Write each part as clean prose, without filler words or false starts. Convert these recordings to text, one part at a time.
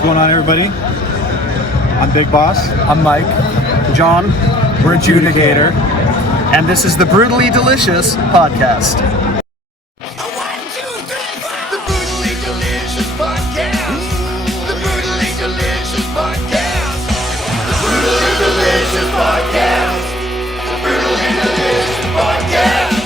What's going on, everybody? I'm Big Boss. I'm Mike. John. We're Judicator. And this is the Brutally Delicious podcast. The Brutally Delicious Podcast. The Brutally Delicious Podcast. The Brutally Delicious Podcast. The Brutally Delicious Podcast.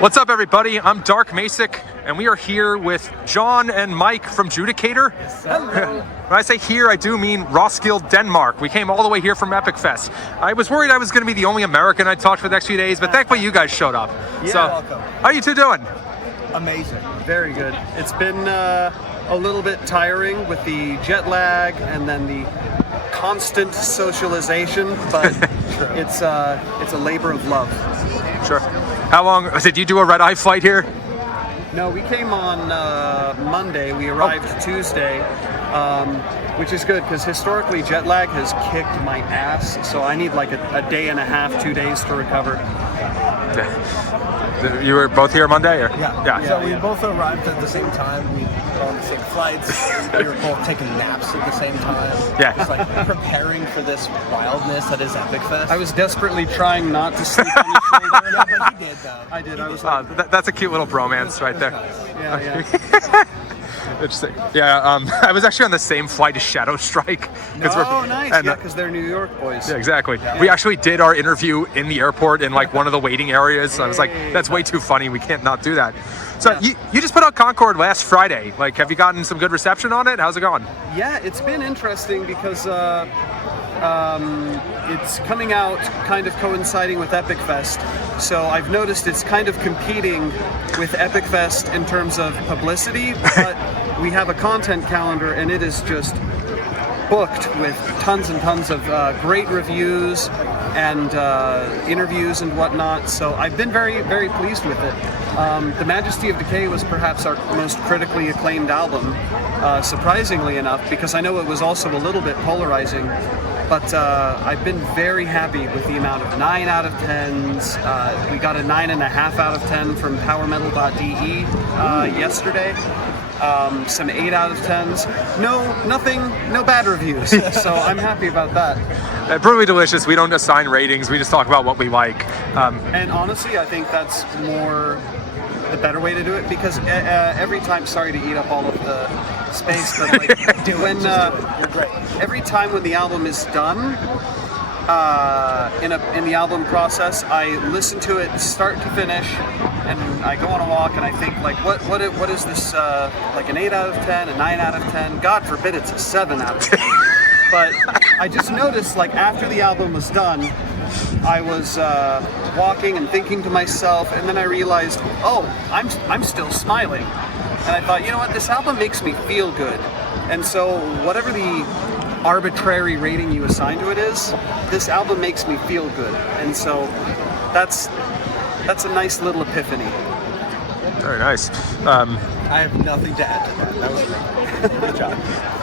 What's up, everybody? I'm Dark Macek, and we are here with John and Mike from Judicator. When I say here, I do mean Roskilde, Denmark. We came all the way here from Epic Fest. I was worried I was going to be the only American I talked for the next few days, but thankfully you guys showed up. Welcome. How are you two doing? Amazing. Very good. It's been a little bit tiring with the jet lag and then the constant socialization, but it's a labor of love. Sure. How long? Did you do a red-eye flight here? No, we came on Monday. We arrived Tuesday, which is good because historically jet lag has kicked my ass. So I need like a day and a half, 2 days to recover. You were both here Monday, or? Yeah. So we both arrived at the same time. We were on the same flights. We were both taking naps at the same time. Yeah. Just like preparing for this wildness that is Epic Fest. I was desperately trying not to sleep on his shoulder. Yeah, but he did though. I did. I was like, That's a cute little bromance right there. yeah. Interesting. Yeah, I was actually on the same flight as Shadow Strike. Oh, nice. Yeah, because they're New York boys. Yeah, exactly. Yeah. We actually did our interview in the airport in like one of the waiting areas. I was like, that's way too funny. We can't not do that. So you just put out Concord last Friday. Like, have you gotten some good reception on it? How's it going? Yeah, it's been interesting because it's coming out kind of coinciding with Epic Fest. So I've noticed it's kind of competing with Epic Fest in terms of publicity, but we have a content calendar and it is just booked with tons and tons of great reviews and interviews and whatnot. So I've been very, very pleased with it. The Majesty of Decay was perhaps our most critically acclaimed album, surprisingly enough, because I know it was also a little bit polarizing. But I've been very happy with the amount of 9 out of 10s. We got a 9.5 out of 10 from PowerMetal.de yesterday. Some 8 out of 10s. No bad reviews. So I'm happy about that. Brutally Delicious, we don't assign ratings. We just talk about what we like. And honestly, I think that's more the better way to do it, because every time, sorry to eat up all of the space, but like when You're great. every time when the album is done, in the album process, I listen to it start to finish, and I go on a walk and I think like, what is this? Like an 8 out of 10, a 9 out of 10? God forbid it's a 7 out of 10. But I just noticed, like, after the album was done, I was walking and thinking to myself, and then I realized, oh, I'm still smiling. And I thought, you know what, this album makes me feel good. And so whatever the arbitrary rating you assign to it is, this album makes me feel good. And so that's a nice little epiphany. Very nice. I have nothing to add to that. That was great. Good job.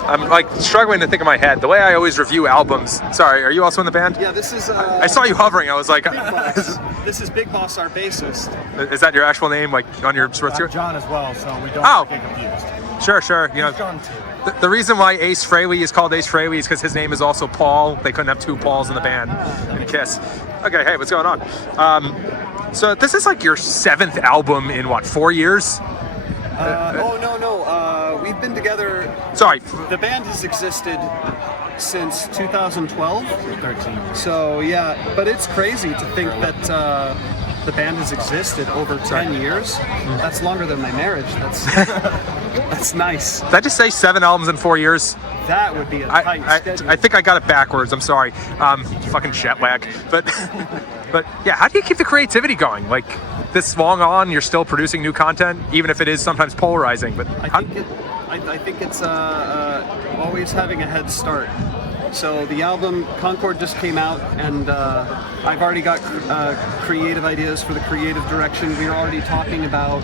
I'm like struggling to think in my head. The way I always review albums. Sorry, are you also in the band? Yeah, this is... I saw you hovering. I was like... This is Big Boss, our bassist. Is that your actual name, like on your sports I'm shirt? John as well, so we don't get confused. Sure. You know, John too. the reason why Ace Frehley is called Ace Frehley is because his name is also Paul. They couldn't have two Pauls in the band. And Kiss. Okay, hey, what's going on? So this is like your 7th album in what, 4 years? No. We've been together. Sorry. The band has existed since 2012. 13. So yeah, but it's crazy to think that the band has existed over 10 years. That's longer than my marriage. That's nice. Did I just say 7 albums in 4 years? That would be a tight schedule. I think I got it backwards. I'm sorry. Fucking jet lag. But yeah, how do you keep the creativity going? Like this long on, you're still producing new content, even if it is sometimes polarizing. But I think it's always having a head start. So the album Concord just came out, and I've already got creative ideas for the creative direction. We're already talking about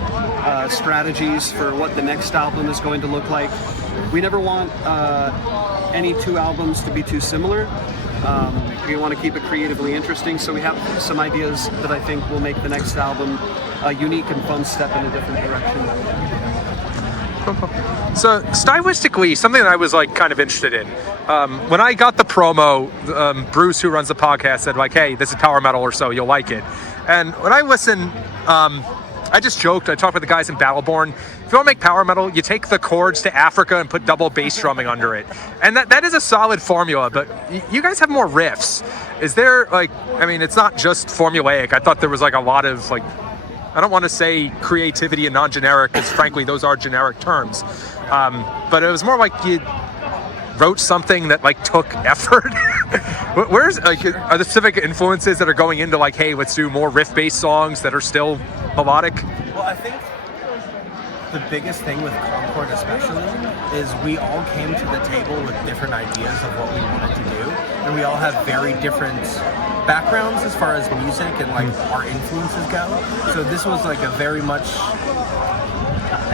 strategies for what the next album is going to look like. We never want any 2 albums to be too similar. We want to keep it creatively interesting, so we have some ideas that I think will make the next album a unique and fun step in a different direction. So stylistically, something that I was like kind of interested in. When I got the promo, Bruce, who runs the podcast, said like, "Hey, this is power metal, or so you'll like it." And when I listen, I just joked. I talked with the guys in Battleborn. If you want to make power metal, you take the chords to Africa and put double bass drumming under it, and that is a solid formula. But you guys have more riffs. Is there like? I mean, it's not just formulaic. I thought there was like a lot of like. I don't want to say creativity and non-generic, because frankly, those are generic terms. But it was more like you wrote something that like took effort. Where's like, are there specific influences that are going into like, hey, let's do more riff-based songs that are still melodic? Well, I think the biggest thing with Concord especially is we all came to the table with different ideas of what we wanted to do, and we all have very different backgrounds as far as music and like our influences go. So this was like a very much,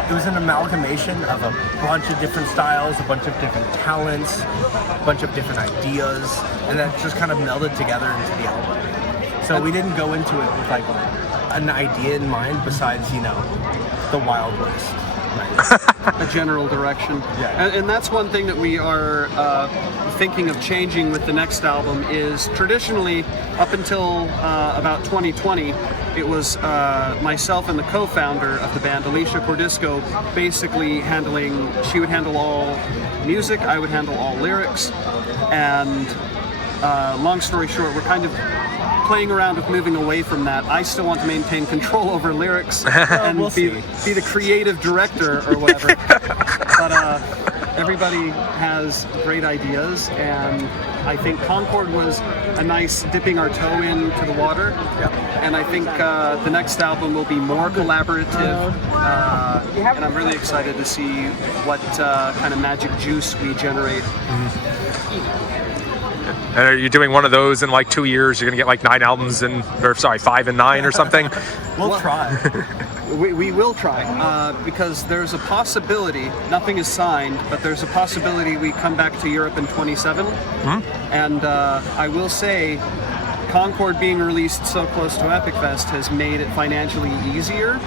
it was an amalgamation of a bunch of different styles, a bunch of different talents, a bunch of different ideas, and that just kind of melded together into the album. So we didn't go into it with like an idea in mind besides, you know, the Wild West. A general direction. Yeah. And that's one thing that we are thinking of changing with the next album is traditionally, up until about 2020, it was myself and the co-founder of the band, Alicia Cordisco, basically she would handle all music, I would handle all lyrics, and long story short, we're kind of playing around with moving away from that. I still want to maintain control over lyrics and be the creative director or whatever. But everybody has great ideas, and I think Concord was a nice dipping our toe into the water. Yep. And I think the next album will be more collaborative, and I'm really excited to see what kind of magic juice we generate. And are you doing one of those in like 2 years? You're gonna get like 9 albums in, or sorry, 5 and 9 or something? We'll try. We will try, because there's a possibility, nothing is signed, but there's a possibility we come back to Europe in 27. And I will say, Concord being released so close to Epic Fest has made it financially easier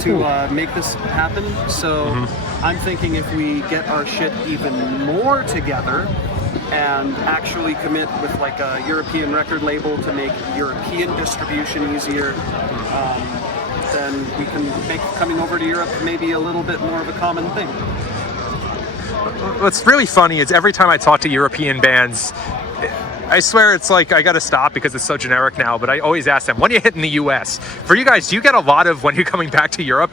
to make this happen. So I'm thinking if we get our shit even more together, and actually commit with like a European record label to make European distribution easier, then we can make coming over to Europe maybe a little bit more of a common thing. What's really funny is every time I talk to European bands, I swear it's like I gotta stop because it's so generic now, but I always ask them, when you hit in the US? For you guys, do you get a lot of when you're coming back to Europe?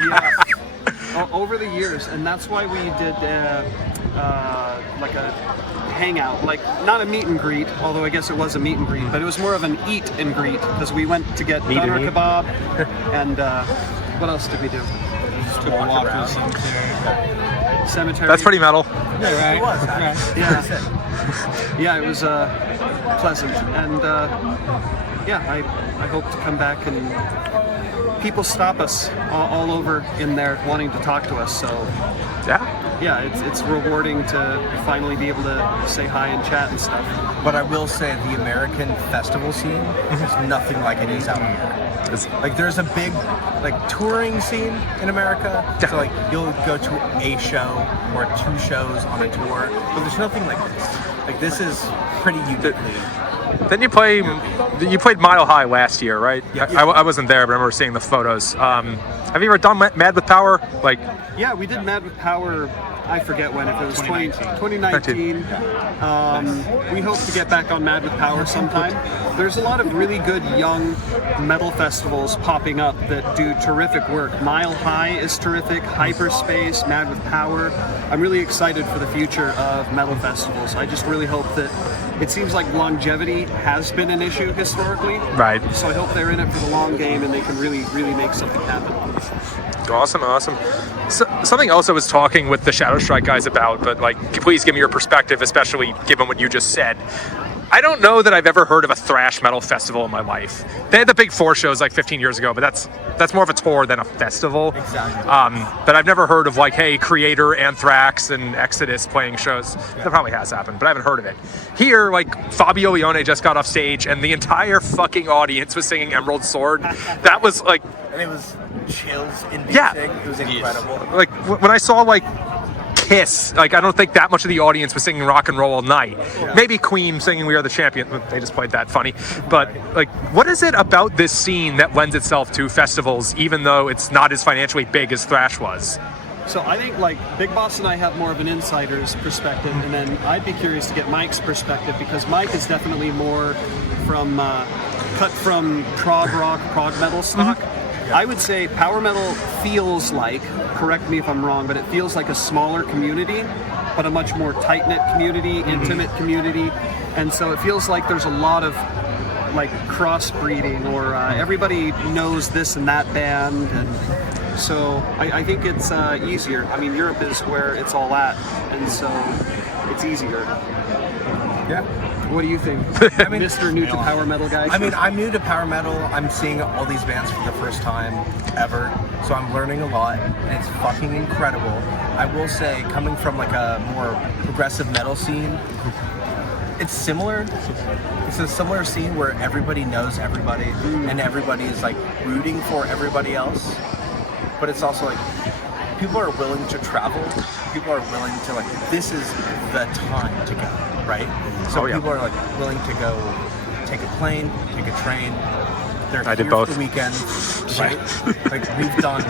Yeah. Over the years, and that's why we did like a hangout, like not a meet and greet, although I guess it was a meet and greet, but it was more of an eat and greet, because we went to get doner kebab, and what else did we do? Just took a walk through the Cemetery. That's pretty metal. Yeah, right. It was, actually. Yeah, it was pleasant, and yeah, I hope to come back and people stop us all over in there wanting to talk to us. So yeah, it's rewarding to finally be able to say hi and chat and stuff. But I will say the American festival scene is nothing like it is out here. Like there's a big like touring scene in America. So like you'll go to a show or 2 shows on a tour, but there's nothing like this. Like this is pretty uniquely. Then you played Mile High last year, right? Yeah. I wasn't there, but I remember seeing the photos. Have you ever done Mad with Power? Like, yeah, we did Mad with Power. I forget when, if it was 2019. We hope to get back on Mad with Power sometime. There's a lot of really good young metal festivals popping up that do terrific work. Mile High is terrific, Hyperspace, Mad with Power. I'm really excited for the future of metal festivals. I just really hope that, it seems like longevity has been an issue historically. right. So I hope they're in it for the long game and they can really, really make something happen. Awesome. So, something else I was talking with the Shadow Strike guys about, but like, please give me your perspective, especially given what you just said. I don't know that I've ever heard of a thrash metal festival in my life. They had the Big Four shows like 15 years ago, but that's more of a tour than a festival. Exactly. But I've never heard of like, hey, Creator, Anthrax, and Exodus playing shows. That probably has happened, but I haven't heard of it. Here, like Fabio Lione just got off stage, and the entire fucking audience was singing Emerald Sword. That was like, And it was chills inducing. Yeah. It was incredible. like when I saw like Kiss, like I don't think that much of the audience was singing Rock and Roll All Night. Maybe Queen singing We Are the Champion. They just played that funny. But like, what is it about this scene that lends itself to festivals, even though it's not as financially big as thrash was? So I think like Big Boss and I have more of an insider's perspective, and then I'd be curious to get Mike's perspective, because Mike is definitely more from cut from prog rock, prog metal stock. I would say power metal feels like, correct me if I'm wrong, but it feels like a smaller community, but a much more tight-knit community, intimate community, and so it feels like there's a lot of like crossbreeding, or everybody knows this and that band, and so I think it's easier. I mean, Europe is where it's all at, and so it's easier. Yeah. What do you think, I mean, Mr. New to Power Metal guy? I mean, I'm new to power metal. I'm seeing all these bands for the first time ever, so I'm learning a lot, and it's fucking incredible. I will say, coming from like a more progressive metal scene, it's similar. It's a similar scene where everybody knows everybody, and everybody is like rooting for everybody else. But it's also like people are willing to travel. People are willing to like, this is the time to go, right? So people are like willing to go take a plane, take a train. They're I did here both. for the weekend, right? Like we've done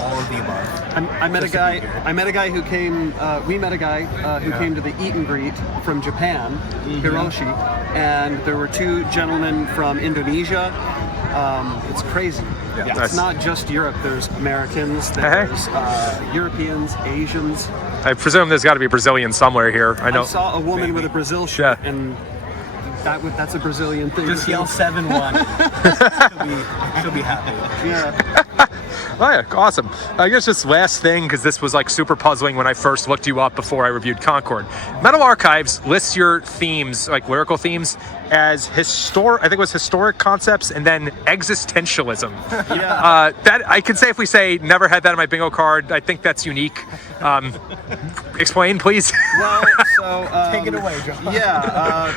all of the above. I met a guy who came. We met a guy who came to the Eat and Greet from Japan, Hiroshi, and there were two gentlemen from Indonesia. It's crazy. Yeah. It's Nice. not just Europe. There's Americans. There's Europeans, Asians. I presume there's got to be a Brazilian somewhere here. I know. I saw a woman with a Brazil shirt, and that's a Brazilian thing. Just yell 7-1. she'll be happy. Yeah. Oh yeah, awesome. I guess just last thing, because this was like super puzzling when I first looked you up before I reviewed Concord. Metal Archives lists your themes, like lyrical themes, as historic concepts and then existentialism. Yeah. That I can safely say never had that on my bingo card. I think that's unique. Explain, please. Well, so Take it away, John. Yeah.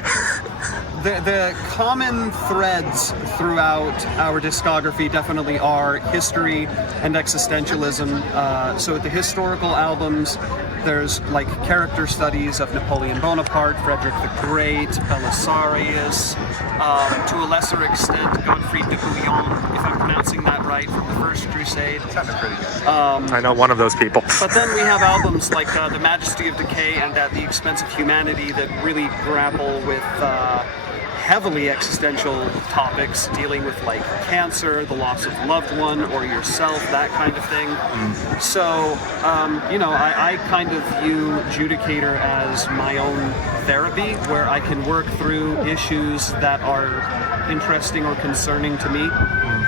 The common threads throughout our discography definitely are history and existentialism. So with the historical albums, there's like character studies of Napoleon Bonaparte, Frederick the Great, Belisarius, to a lesser extent Godfrey de Bouillon, if I'm pronouncing that right, from the First Crusade. I know one of those people. But then we have albums like The Majesty of Decay and At the Expense of Humanity that really grapple with heavily existential topics, dealing with like cancer, the loss of a loved one, or yourself, that kind of thing. So, I kind of view Judicator as my own therapy, where I can work through issues that are interesting or concerning to me.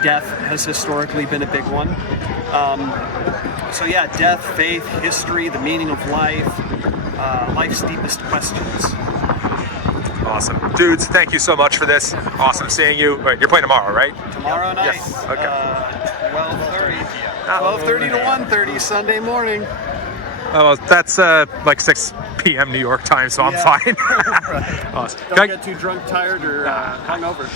Death has historically been a big one. So yeah, death, faith, history, the meaning of life, life's deepest questions. Awesome. Dudes, thank you so much for this. Awesome seeing you. Wait, you're playing tomorrow, right? Tomorrow night, Yes. Okay. 12:30 to 1:30 Sunday morning. Oh, well, that's like 6 p.m. New York time, so I'm Yeah. fine. Awesome. Don't get too drunk, tired, or hungover.